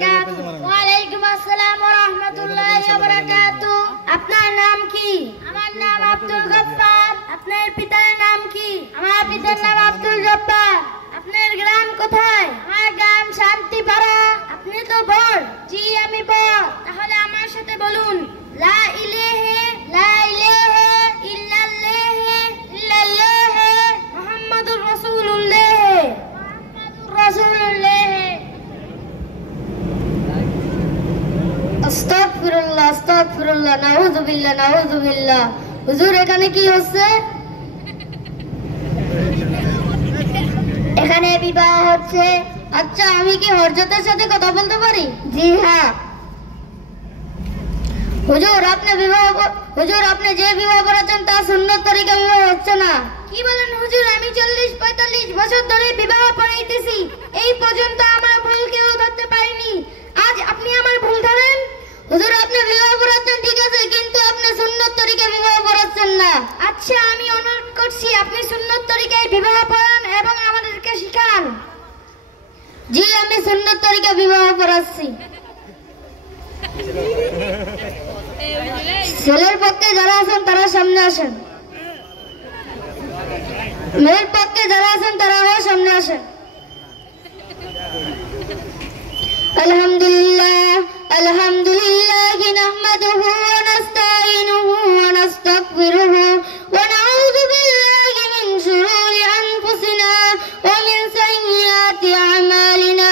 ওয়ালাইকুম আসসালাম ওয়া রাহমাতুল্লাহি ওয়া বারাকাতুহু। আপনার নাম কি? আমার নাম আব্দুল গফফার। আপনার পিতার নাম কি? আমার পিতার নাম আব্দুল জব্বার। আপনার গ্রাম কোথায়? আমার গ্রাম শান্তিপাড়া। আপনি তো বড়। জি আমি বড়। তাহলে আমার সাথে বলুন, লা ইলাহা ইল্লাল্লাহ মুহাম্মাদুর রাসূলুল্লাহ। আস্তাগফিরুল্লাহ আস্তাগফিরুল্লাহ, নাউযুবিল্লাহ নাউযুবিল্লাহ। হুজুর এখানে কি হচ্ছে? এখানে বিবাহ হচ্ছে। আচ্ছা, আমি কি হযরতের সাথে কথা বলতে পারি? জি হ্যাঁ। হুজুর আপনি যে বিবাহ করেছেন তা সুন্নত তরিকা বিবাহ হচ্ছে না। কি বলেন হুজুর? আমি 40-45 বছর ধরে বিবাহ পড়াইতেছি, এই পর্যন্ত আমার ভুল কেউ ধরতে পারেনি। আজ আপনি আমার ভুল ধরেন? হুজুর আপনি বিবাহ পড়াচ্ছেন ঠিক আছে, কিন্তু আপনি সুন্নত তরিকা বিবাহ পড়াচ্ছেন না। আচ্ছা, আমি অনুরোধ করছি আপনি সুন্নত তরিকায় বিবাহ পড়ান এবং আমাদেরকে শিখান। জি আমি সুন্নত তরিকা বিবাহ পড়াচ্ছি। ছেলের পক্ষে যারা আছেন তারা সামনে আসেন, মেয়ের পক্ষে যারা আছেন তারা সামনে আসেন। আলহামদুলিল্লাহ আলহামদুলিল্লাহ নাহমাদুহু ওয়া নাস্তাঈনুহু ওয়া নাস্তাগফিরুহু ওয়া নাউযু বিল্লাহি মিন শুরুরি আনফুসিনা ওয়া মিন সাইয়্যাতি আমালিনা।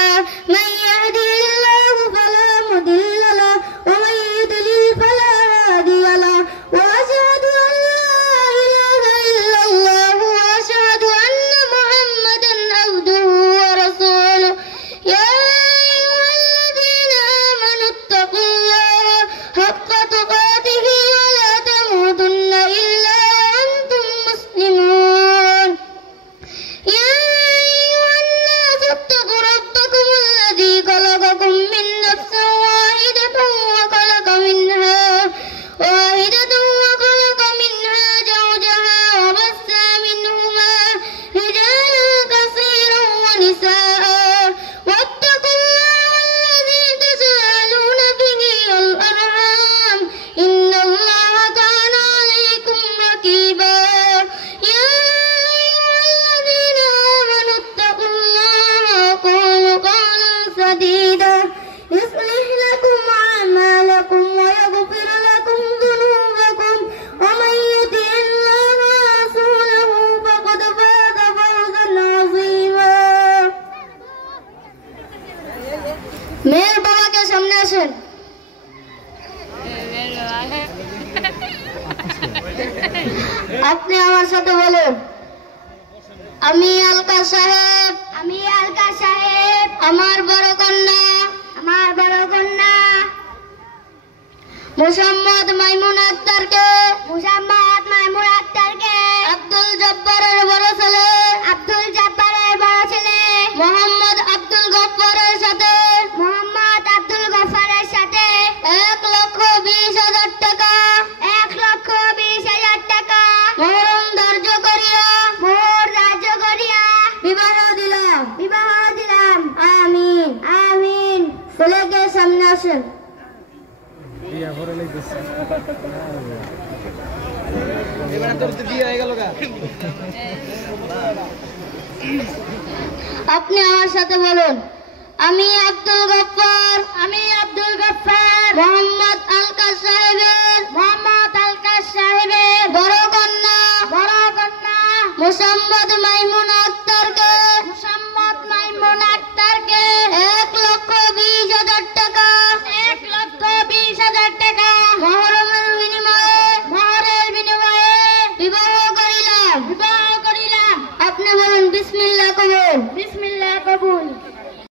মান ইয়াহদিহিল্লাহু ফালা মুদিল্লা লাহু ওয়া মান ইউদ্লিল ফালা হাদিয়া লাহু। ওয়া আশহাদু আন লা ইলাহা ইল্লাল্লাহু ওয়া আশহাদু আন্না মুহাম্মাদান আবদুহু ওয়া রাসূলুহু। ইয়া মেয়ের বাবাকে সামনে আসেন। আপনি আমার সাথে বলুন, আমি আলকা সাহেব আমার বড় কন্যা মুহাম্মদ মাইমুন আক্তারকে আব্দুল জব্বারের বড় ছেলে মোহাম্মদ আব্দুল গফফারের সাথে 1,20,000 টাকা মোহর ধার্য করিয়া বিবাহ দিলাম। আমিন আমিন। ছেলেকে সামনে আসেন। আপনি আমার সাথে বলুন, আমি আব্দুল গফফার মোহাম্মদ আলকা সাহেবের বড় কন্যা মুহাম্মদ মাইমুন আক্তার